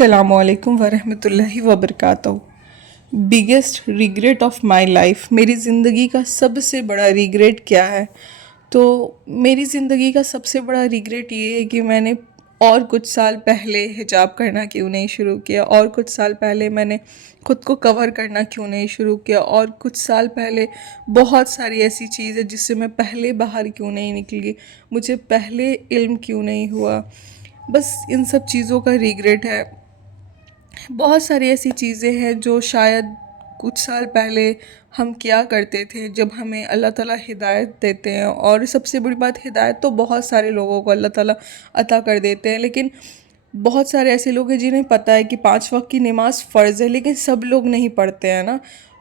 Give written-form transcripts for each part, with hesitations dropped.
अस्सलामु अलैकुम वरहमतुल्लाहि वबरकातुहू। Biggest regret of my life, मेरी ज़िंदगी का सबसे बड़ा रिग्रेट क्या है? तो मेरी ज़िंदगी का सबसे बड़ा रिग्रेट ये है कि मैंने और कुछ साल पहले हिजाब करना क्यों नहीं शुरू किया, और कुछ साल पहले मैंने ख़ुद को कवर करना क्यों नहीं शुरू किया, और कुछ साल पहले बहुत सारी ऐसी चीज़ें जिससे मैं पहले बाहर क्यों नहीं निकली, मुझे पहले इल्म क्यों नहीं हुआ। बस इन सब चीज़ों का रिग्रेट है। बहुत सारी ऐसी चीज़ें हैं जो शायद कुछ साल पहले हम किया करते थे जब हमें अल्लाह ताला हिदायत देते हैं, और सबसे बड़ी बात, हिदायत तो बहुत सारे लोगों को अल्लाह ताला अता कर देते हैं, लेकिन बहुत सारे ऐसे लोग हैं जिन्हें पता है कि 5 वक्त की नमाज़ फ़र्ज़ है, लेकिन सब लोग नहीं पढ़ते हैं ना।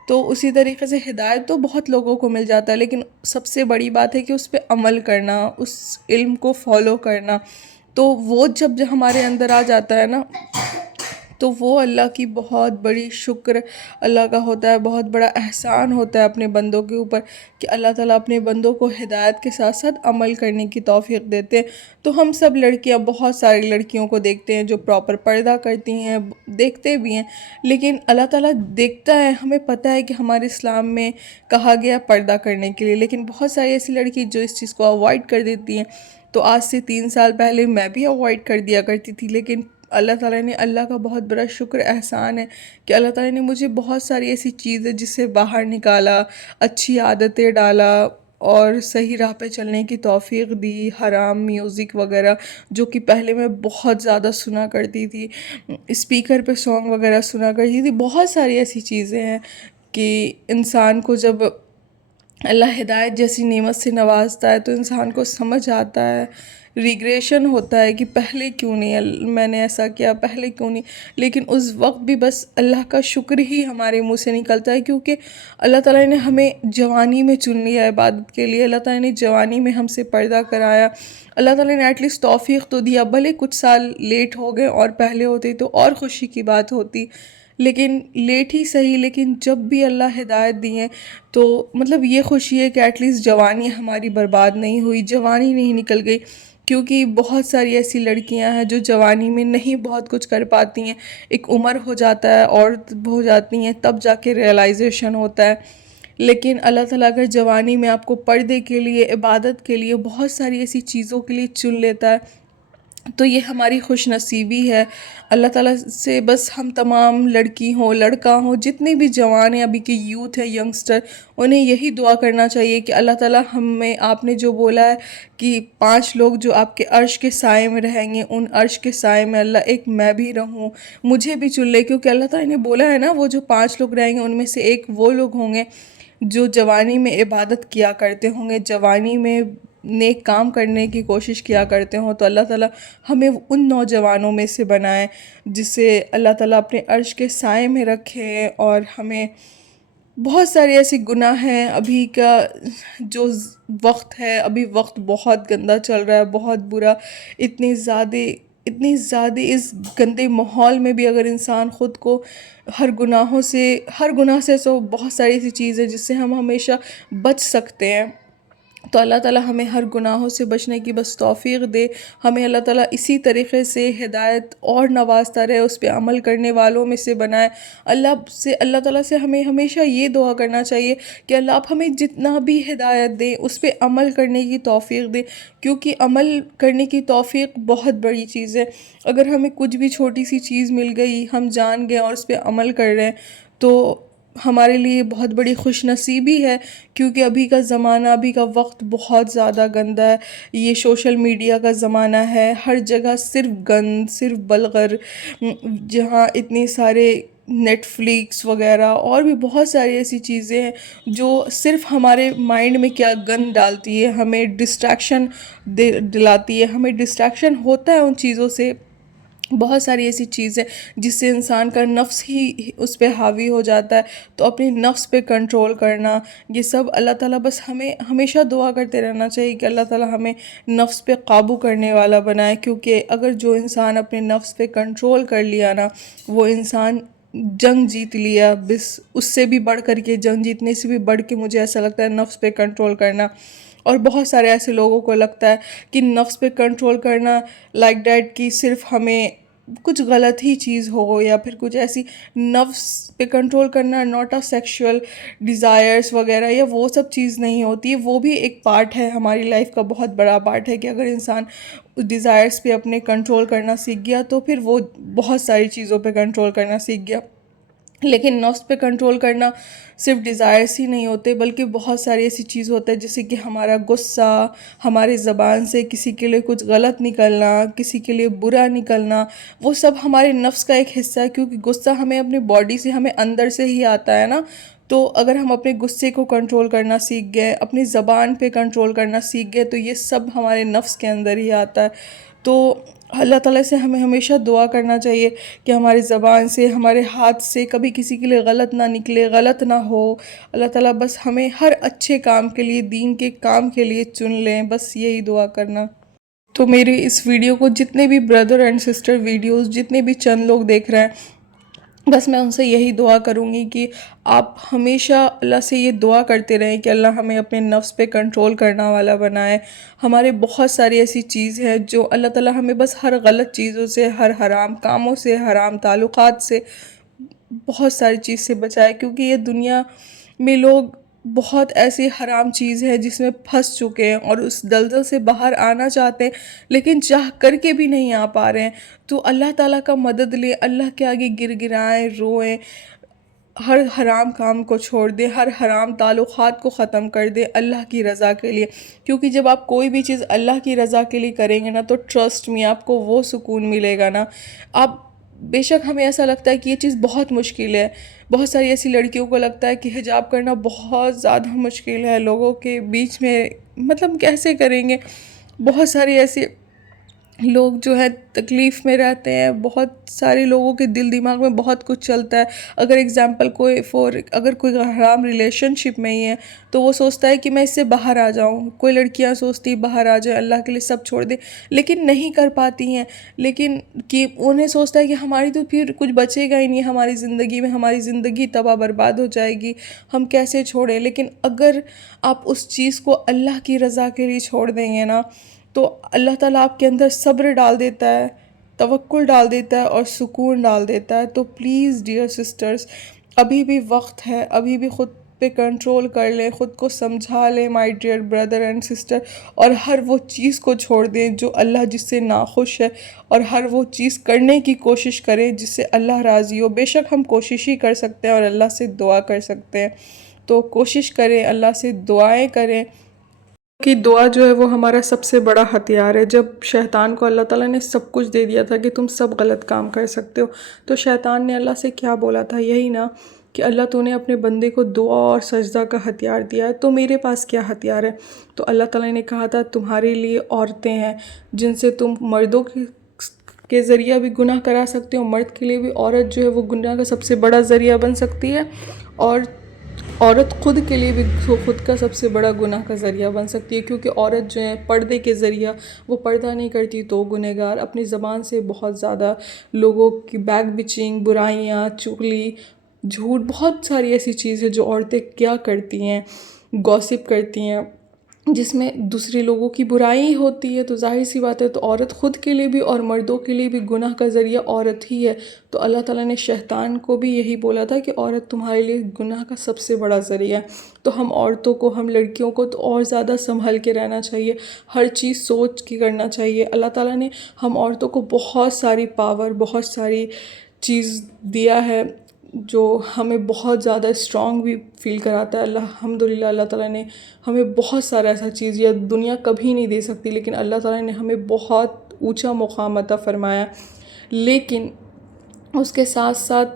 तो उसी तरीके से हिदायत तो बहुत लोगों को मिल जाता है, लेकिन सबसे बड़ी बात है कि उस पर अमल करना, उस इल्म को फ़ॉलो करना। तो वो जब हमारे अंदर आ जाता है ना, तो वो अल्लाह की बहुत बड़ी शुक्र अल्लाह का होता है, बहुत बड़ा एहसान होता है अपने बंदों के ऊपर कि अल्लाह ताला अपने बंदों को हिदायत के साथ साथ अमल करने की तौफीक देते हैं। तो हम सब लड़कियां, बहुत सारी लड़कियों को देखते हैं जो प्रॉपर पर्दा करती हैं, देखते भी हैं, लेकिन अल्लाह ताला देखता है, हमें पता है कि हमारे इस्लाम में कहा गया पर्दा करने के लिए, लेकिन बहुत सारी ऐसी लड़की जो इस चीज़ को अवॉइड कर देती हैं। तो आज से 3 साल पहले मैं भी अवॉइड कर दिया करती थी, लेकिन अल्लाह का बहुत बड़ा शुक्र एहसान है कि अल्लाह ताला ने मुझे बहुत सारी ऐसी चीज़ें जिससे बाहर निकाला, अच्छी आदतें डाला और सही राह पे चलने की तौफीक दी। हराम म्यूज़िक वगैरह जो कि पहले मैं बहुत ज़्यादा सुना करती थी, स्पीकर पे सॉन्ग वगैरह सुना करती थी, बहुत सारी ऐसी चीज़ें हैं कि इंसान को जब अल्लाह हिदायत जैसी नेमत से नवाजता है तो इंसान को समझ आता है, रिग्रेशन होता है कि पहले क्यों नहीं मैंने ऐसा किया, पहले क्यों नहीं। लेकिन उस वक्त भी बस अल्लाह का शुक्र ही हमारे मुंह से निकलता है, क्योंकि अल्लाह ताला ने हमें जवानी में चुन लिया इबादत के लिए, अल्लाह ताला ने जवानी में हमसे पर्दा कराया, अल्लाह ताला ने एटलीस्ट तौफीक तो दिया। भले कुछ साल लेट हो गए, और पहले होते तो और ख़ुशी की बात होती, लेकिन लेट ही सही, लेकिन जब भी अल्लाह हिदायत दिए तो मतलब ये खुशी है कि एटलीस्ट जवानी हमारी बर्बाद नहीं हुई, जवानी नहीं निकल गई। क्योंकि बहुत सारी ऐसी लड़कियां हैं जो जवानी में नहीं बहुत कुछ कर पाती हैं, एक उम्र हो जाता है, औरत हो जाती हैं, तब जाके रियलाइजेशन होता है। लेकिन अल्लाह ताला अगर जवानी में आपको पर्दे के लिए, इबादत के लिए, बहुत सारी ऐसी चीज़ों के लिए चुन लेता है, तो ये हमारी खुश नसीबी है। अल्लाह ताला से बस हम तमाम लड़की हों, लड़का हों, जितने भी जवान हैं, अभी के यूथ हैं, यंगस्टर, उन्हें यही दुआ करना चाहिए कि अल्लाह ताला हमें, आपने जो बोला है कि 5 लोग जो आपके अर्श के साए में रहेंगे, उन अर्श के साए में अल्लाह एक मैं भी रहूं, मुझे भी चुन ले। क्योंकि अल्लाह ताला ने बोला है ना, वो जो 5 लोग रहेंगे उनमें से एक वो लोग होंगे जो जवानी में इबादत किया करते होंगे, जवानी में नेक काम करने की कोशिश किया करते हों। तो अल्लाह ताला हमें उन नौजवानों में से बनाए जिसे अल्लाह ताला अपने अर्श के साए में रखे। और हमें बहुत सारे ऐसे गुनाह हैं, अभी का जो वक्त है, अभी वक्त बहुत गंदा चल रहा है, बहुत बुरा, इतनी ज़्यादा इस गंदे माहौल में भी अगर इंसान ख़ुद को हर गुनाह से तो बहुत सारी ऐसी चीज़ है जिससे हम हमेशा बच सकते हैं। तो अल्लाह ताला हमें हर गुनाहों से बचने की बस तौफीक दे। हमें अल्लाह ताला इसी तरीक़े से हिदायत और नवाजता रहे, उस पर अमल करने वालों में से बनाए। अल्लाह ताला से हमें हमेशा ये दुआ करना चाहिए कि अल्लाह आप हमें जितना भी हिदायत दें उस पर अमल करने की तौफीक दें, क्योंकि अमल करने की तौफीक बहुत बड़ी चीज़ है। अगर हमें कुछ भी छोटी सी चीज़ मिल गई, हम जान गए और उस पर अमल कर रहे हैं, तो हमारे लिए बहुत बड़ी खुश नसीबी है। क्योंकि अभी का ज़माना, अभी का वक्त बहुत ज़्यादा गंदा है। ये सोशल मीडिया का ज़माना है, हर जगह सिर्फ गंद, सिर्फ बलगर, जहाँ इतने सारे नेटफ्लिक्स वगैरह और भी बहुत सारी ऐसी चीज़ें हैं जो सिर्फ हमारे माइंड में क्या गंद डालती है, हमें डिस्ट्रैक्शन दिलाती है, हमें डिस्ट्रैक्शन होता है उन चीज़ों से। बहुत सारी ऐसी चीज़ें जिससे इंसान का नफ्स ही उस पे हावी हो जाता है। तो अपने नफ्स पे कंट्रोल करना, ये सब अल्लाह ताला, बस हमें हमेशा दुआ करते रहना चाहिए कि अल्लाह ताला हमें नफ्स पे काबू करने वाला बनाए। क्योंकि अगर जो इंसान अपने नफ्स पे कंट्रोल कर लिया ना, वो इंसान जंग जीत लिया। बस उससे भी बढ़ कर के, जंग जीतने से भी बढ़ के मुझे ऐसा लगता है नफ्स पे कंट्रोल करना। और बहुत सारे ऐसे लोगों को लगता है कि नफ्स पे कंट्रोल करना लाइक डैट कि सिर्फ हमें کچھ غلط ہی چیز ہو یا پھر کچھ ایسی نفس پہ کنٹرول کرنا، ناٹ آ سیکشول ڈیزائرس وغیرہ، یا وہ سب چیز نہیں ہوتی ہے. وہ بھی ایک پارٹ ہے ہماری لائف کا، بہت بڑا پارٹ ہے کہ اگر انسان اس ڈیزائرس پہ اپنے کنٹرول کرنا سیکھ گیا تو پھر وہ بہت ساری چیزوں پہ کنٹرول کرنا سیکھ گیا. لیکن نفس پہ کنٹرول کرنا صرف ڈیزائرس ہی نہیں ہوتے، بلکہ بہت ساری ایسی چیز ہوتا ہے جیسے کہ ہمارا غصہ، ہماری زبان سے کسی کے لیے کچھ غلط نکلنا، کسی کے لیے برا نکلنا، وہ سب ہمارے نفس کا ایک حصہ ہے. کیونکہ غصہ ہمیں اپنی باڈی سے، ہمیں اندر سے ہی آتا ہے نا. تو اگر ہم اپنے غصے کو کنٹرول کرنا سیکھ گئے، اپنی زبان پہ کنٹرول کرنا سیکھ گئے، تو یہ سب ہمارے نفس کے اندر ہی آتا ہے. تو اللہ تعالیٰ سے ہمیں ہمیشہ دعا کرنا چاہیے کہ ہماری زبان سے، ہمارے ہاتھ سے کبھی کسی کے لیے غلط نہ نکلے، غلط نہ ہو. اللہ تعالیٰ بس ہمیں ہر اچھے کام کے لیے، دین کے کام کے لیے چن لیں، بس یہی دعا کرنا. تو میری اس ویڈیو کو جتنے بھی بردر اینڈ سسٹر ویڈیوز، جتنے بھی چند لوگ دیکھ رہے ہیں، بس میں ان سے یہی دعا کروں گی کہ آپ ہمیشہ اللہ سے یہ دعا کرتے رہیں کہ اللہ ہمیں اپنے نفس پہ کنٹرول کرنا والا بنائے. ہمارے بہت ساری ایسی چیز ہے جو اللہ تعالیٰ ہمیں بس ہر غلط چیزوں سے، ہر حرام کاموں سے، حرام تعلقات سے، بہت ساری چیز سے بچائے. کیونکہ یہ دنیا میں لوگ بہت ایسی حرام چیز ہے جس میں پھنس چکے ہیں اور اس دلدل سے باہر آنا چاہتے ہیں، لیکن چاہ کر کے بھی نہیں آ پا رہے ہیں. تو اللہ تعالیٰ کا مدد لیں، اللہ کے آگے گر گرائیں، روئیں، ہر حرام کام کو چھوڑ دیں، ہر حرام تعلقات کو ختم کر دیں اللہ کی رضا کے لیے. کیونکہ جب آپ کوئی بھی چیز اللہ کی رضا کے لیے کریں گے نا، تو ٹرسٹ میں آپ کو وہ سکون ملے گا نا. آپ بے شک ہمیں ایسا لگتا ہے کہ یہ چیز بہت مشکل ہے. بہت ساری ایسی لڑکیوں کو لگتا ہے کہ حجاب کرنا بہت زیادہ مشکل ہے، لوگوں کے بیچ میں مطلب کیسے کریں گے. بہت ساری ایسی لوگ جو ہے تکلیف میں رہتے ہیں، بہت سارے لوگوں کے دل دماغ میں بہت کچھ چلتا ہے. اگر ایگزامپل اگر کوئی حرام ریلیشن شپ میں ہی ہے تو وہ سوچتا ہے کہ میں اس سے باہر آ جاؤں. کوئی لڑکیاں سوچتی باہر آ جائیں، اللہ کے لیے سب چھوڑ دیں، لیکن نہیں کر پاتی ہیں. لیکن کہ انہیں سوچتا ہے کہ ہماری تو پھر کچھ بچے گا ہی نہیں ہماری زندگی میں، ہماری زندگی تباہ برباد ہو جائے گی، ہم کیسے چھوڑیں. لیکن اگر آپ اس چیز کو اللہ کی رضا کے لیے چھوڑ دیں گے نا، تو اللہ تعالیٰ آپ کے اندر صبر ڈال دیتا ہے، توکل ڈال دیتا ہے اور سکون ڈال دیتا ہے. تو پلیز ڈیئر سسٹرز، ابھی بھی وقت ہے، ابھی بھی خود پہ کنٹرول کر لیں، خود کو سمجھا لیں my dear brother and sister, اور ہر وہ چیز کو چھوڑ دیں جو اللہ جس سے ناخوش ہے، اور ہر وہ چیز کرنے کی کوشش کریں جس سے اللہ راضی ہو. بے شک ہم کوشش ہی کر سکتے ہیں اور اللہ سے دعا کر سکتے ہیں. تو کوشش کریں، اللہ سے دعائیں کریں، کہ دعا جو ہے وہ ہمارا سب سے بڑا ہتھیار ہے. جب شیطان کو اللہ تعالیٰ نے سب کچھ دے دیا تھا کہ تم سب غلط کام کر سکتے ہو، تو شیطان نے اللہ سے کیا بولا تھا؟ یہی نا کہ اللہ تو نے اپنے بندے کو دعا اور سجدہ کا ہتھیار دیا ہے، تو میرے پاس کیا ہتھیار ہے؟ تو اللہ تعالیٰ نے کہا تھا تمہارے لیے عورتیں ہیں جن سے تم مردوں کے ذریعہ بھی گناہ کرا سکتے ہو. مرد کے لیے بھی عورت جو ہے وہ گناہ کا سب سے بڑا ذریعہ بن سکتی ہے، اور عورت خود کے لیے بھی خود کا سب سے بڑا گناہ کا ذریعہ بن سکتی ہے. کیونکہ عورت جو ہے پردے کے ذریعہ، وہ پردہ نہیں کرتی تو گنہگار. اپنی زبان سے بہت زیادہ لوگوں کی بیک بچنگ، برائیاں، چغلی، جھوٹ، بہت ساری ایسی چیز ہے جو عورتیں کیا کرتی ہیں، گوسپ کرتی ہیں، جس میں دوسرے لوگوں کی برائی ہوتی ہے. تو ظاہر سی بات ہے، تو عورت خود کے لیے بھی اور مردوں کے لیے بھی گناہ کا ذریعہ عورت ہی ہے. تو اللہ تعالیٰ نے شیطان کو بھی یہی بولا تھا کہ عورت تمہارے لیے گناہ کا سب سے بڑا ذریعہ ہے. تو ہم عورتوں کو، ہم لڑکیوں کو تو اور زیادہ سنبھل کے رہنا چاہیے، ہر چیز سوچ کے کرنا چاہیے. اللہ تعالیٰ نے ہم عورتوں کو بہت ساری پاور، بہت ساری چیز دیا ہے جو ہمیں بہت زیادہ اسٹرانگ بھی فیل کراتا ہے. الحمدللہ اللہ تعالیٰ نے ہمیں بہت سارا ایسا چیز، یہ دنیا کبھی نہیں دے سکتی، لیکن اللہ تعالیٰ نے ہمیں بہت اونچا مقام عطا فرمایا. لیکن اس کے ساتھ ساتھ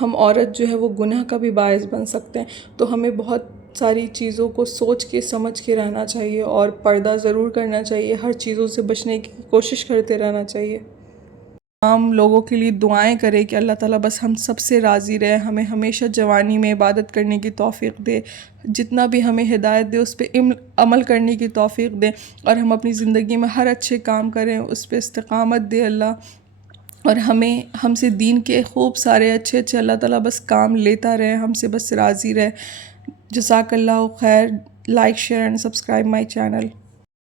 ہم عورت جو ہے وہ گناہ کا بھی باعث بن سکتے ہیں. تو ہمیں بہت ساری چیزوں کو سوچ کے سمجھ کے رہنا چاہیے، اور پردہ ضرور کرنا چاہیے، ہر چیزوں سے بچنے کی کوشش کرتے رہنا چاہیے. تمام لوگوں کے لیے دعائیں کریں کہ اللہ تعالیٰ بس ہم سب سے راضی رہے، ہمیں ہمیشہ جوانی میں عبادت کرنے کی توفیق دے، جتنا بھی ہمیں ہدایت دے اس پہ عمل کرنے کی توفیق دے، اور ہم اپنی زندگی میں ہر اچھے کام کریں، اس پہ استقامت دے اللہ. اور ہم سے دین کے خوب سارے اچھے اللہ تعالیٰ بس کام لیتا رہے، ہم سے بس راضی رہے. جزاک اللہ خیر. Like, share and subscribe my channel.